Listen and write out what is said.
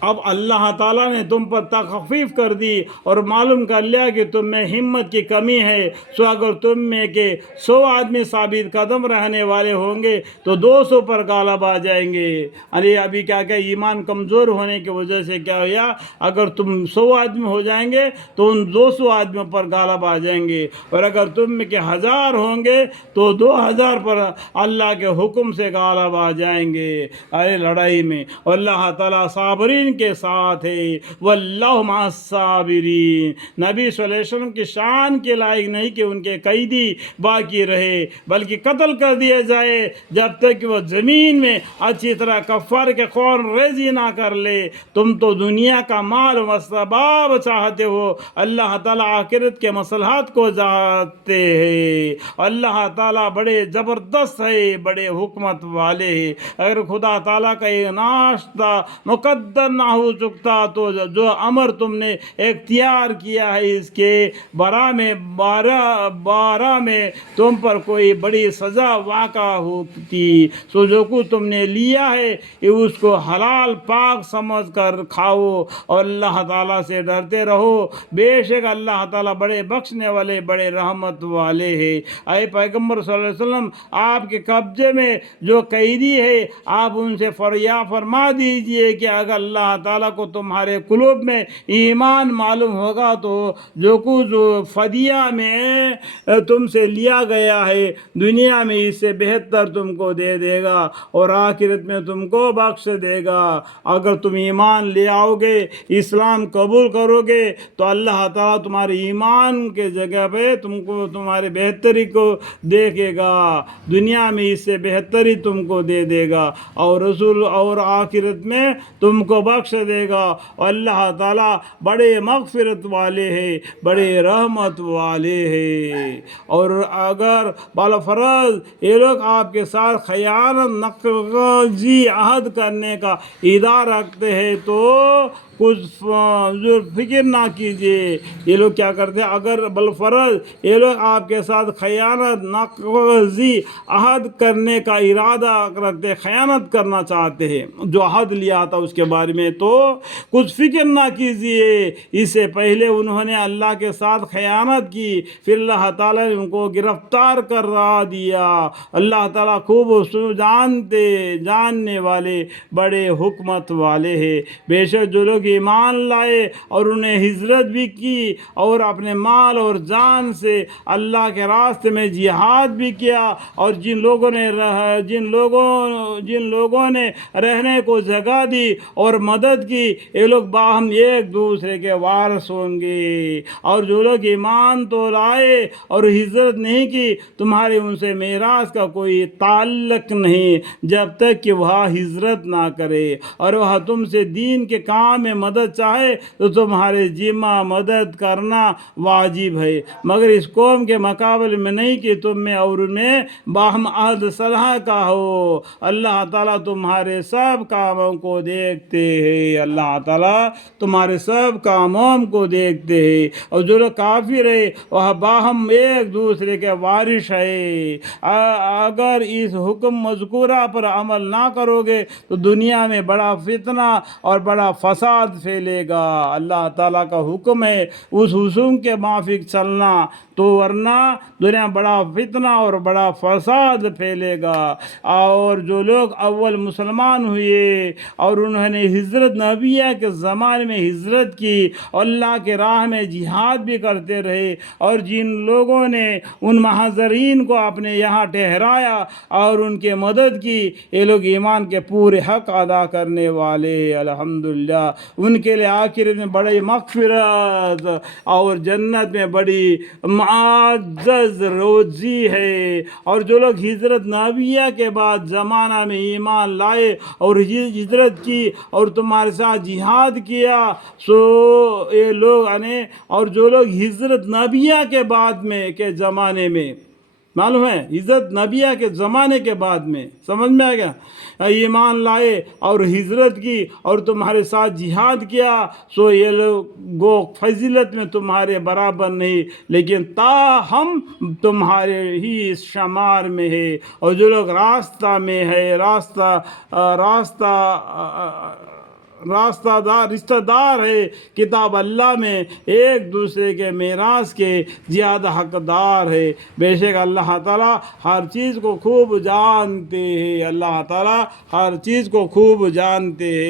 اب اللہ تعالیٰ نے تم پر تخفیف کر دی اور معلوم کر لیا کہ تم میں ہمت کی کمی ہے، سو اگر تم میں کہ 100 آدمی ثابت قدم رہنے والے ہوں گے تو 200 پر غالب آ جائیں گے۔ ابھی کیا ایمان کمزور ہونے کی وجہ سے کیا ہوا، اگر تم 100 آدمی ہو جائیں گے تو ان 200 آدمیوں پر غالب آ جائیں گے، اور اگر تم میں کہ 1000 ہوں گے تو 2000 پر اللہ کے حکم سے غالب آ جائیں گے لڑائی میں۔ اور اللہ تعالیٰ صابرین کے ساتھ ہے، واللہ مع الصابرین۔ نبی صلی اللہ علیہ وسلم کی شان کے لائق نہیں کہ ان کے قیدی باقی رہے، بلکہ قتل کر دیا جائے جب تک کہ وہ زمین میں اچھی طرح کفار کے خون ریزی نہ کر لے۔ تم تو دنیا کا مال و اسباب چاہتے ہو، اللہ تعالیٰ آخرت کے مصلحت کو جانتے ہیں۔ اللہ تعالیٰ بڑے زبردست ہے، بڑے حکمت والے ہیں۔ اگر خدا تعالیٰ کا یہ ناشتہ مقدر نہ ہو چکتا تو جو امر تم نے اختیار کیا ہے اس کے بارہ میں تم پر کوئی بڑی سزا واقع ہوتی، سو جو کچھ تم نے لیا ہے اس کو حلال پاک سمجھ کر کھاؤ اور اللہ تعالیٰ سے ڈرتے رہو، بے شک اللہ تعالیٰ بڑے بخشنے والے، بڑے رحمت والے ہیں۔ اے پیغمبر صلی اللہ علیہ وسلم، آپ کے قبضے میں جو قیدی ہے آپ ان سے فرما دیجئے کہ اگر اللہ تعالیٰ کو تمہارے قلوب میں ایمان معلوم ہوگا تو جو کچھ فدیہ میں تم سے لیا گیا ہے دنیا میں اس سے بہتر تم کو دے دے گا اور آخرت میں تم کو بخش دے گا۔ اگر تم ایمان لے آؤ گے، اسلام قبول کرو گے تو اللہ تعالیٰ تمہارے ایمان کے جگہ پہ تم کو تمہارے بہتری کو دیکھے گا، دنیا میں اس سے بہتری تم کو دے دے گا اور رسول اور آخرت میں تم کو بخش دے گا۔ اور اللہ تعالیٰ بڑے مغفرت والے ہیں، بڑے رحمت والے ہیں۔ اور اگر بالفرض یہ لوگ آپ کے ساتھ خیانت نقضی عہد کرنے کا ارادہ رکھتے ہیں تو کچھ فکر نہ کیجیے۔ یہ لوگ کیا کرتے ہیں، اگر بالفرض یہ لوگ آپ کے ساتھ خیانت نقضی عہد کرنے کا ارادہ رکھتے، خیانت کرنا چاہتے ہیں جو عہد لیا تھا اس کے بارے میں، تو کچھ فکر نہ کیجیے۔ اس سے پہلے انہوں نے اللہ کے ساتھ خیانت کی، پھر اللہ تعالیٰ نے ان کو گرفتار کرا دیا۔ اللہ تعالیٰ خوب جاننے والے، بڑے حکمت والے ہیں۔ بے شک جو لوگ ایمان لائے اور انہیں ہجرت بھی کی اور اپنے مال اور جان سے اللہ کے راستے میں جہاد بھی کیا اور جن لوگوں نے رہنے کو جگہ دی اور مدد کی، یہ لوگ باہم ایک دوسرے کے وارث ہوں گے۔ اور جو لوگ ایمان تو لائے اور ہجرت نہیں کی، تمہارے ان سے میراث کا کوئی تعلق نہیں جب تک کہ وہ ہجرت نہ کرے، اور وہ تم سے دین کے کام میں مدد چاہے تو تمہارے ذمہ مدد کرنا واجب ہے، مگر اس قوم کے مقابلے میں نہیں کہ تم میں اور ان میں باہم عہد صلح کا ہو۔ اللہ تعالیٰ تمہارے سب کاموں کو دیکھتے ہیں، اللہ تعالیٰ تمہارے سب کاموں کو دیکھتے ہیں۔ اور جو لوگ کافر ہے وہ باہم ایک دوسرے کے وارث ہے۔ اگر اس حکم مذکورہ پر عمل نہ کرو گے تو دنیا میں بڑا فتنہ اور بڑا فساد پھیلے گا۔ اللہ تعالیٰ کا حکم ہے اس حکم کے موافق چلنا، تو ورنہ دنیا بڑا فتنہ اور بڑا فساد پھیلے گا۔ اور جو لوگ اول مسلمان ہوئے اور انہوں نے ہجرت نبیہ کے زمانے میں ہجرت کی اور اللہ کے راہ میں جہاد بھی کرتے رہے، اور جن لوگوں نے ان مہاجرین کو اپنے یہاں ٹھہرایا اور ان کی مدد کی، یہ لوگ ایمان کے پورے حق ادا کرنے والے ہیں۔ الحمدللہ ان کے لیے آخرت میں بڑی مغفرت اور جنت میں بڑی معزز روزی ہے۔ اور جو لوگ ہجرت نبیہ کے بعد زمانہ میں ایمان لائے اور ہجرت کی اور تمہارے ساتھ جہاد کیا، سو یہ لوگ اور جو لوگ ہجرت نبیہ کے بعد میں کے زمانے میں، معلوم ہے ہجرت نبیہ کے زمانے کے بعد میں، سمجھ میں آ گیا، ایمان لائے اور ہجرت کی اور تمہارے ساتھ جہاد کیا، سو یہ لوگوں فضیلت میں تمہارے برابر نہیں، لیکن تاہم تمہارے ہی شمار میں ہے۔ اور جو لوگ راستہ میں ہے، رشتہ دار ہے کتاب اللہ میں ایک دوسرے کے میراث کے زیادہ حقدار ہے. بے شک اللہ تعالیٰ ہر چیز کو خوب جانتے ہیں. اللہ تعالیٰ ہر چیز کو خوب جانتے ہیں.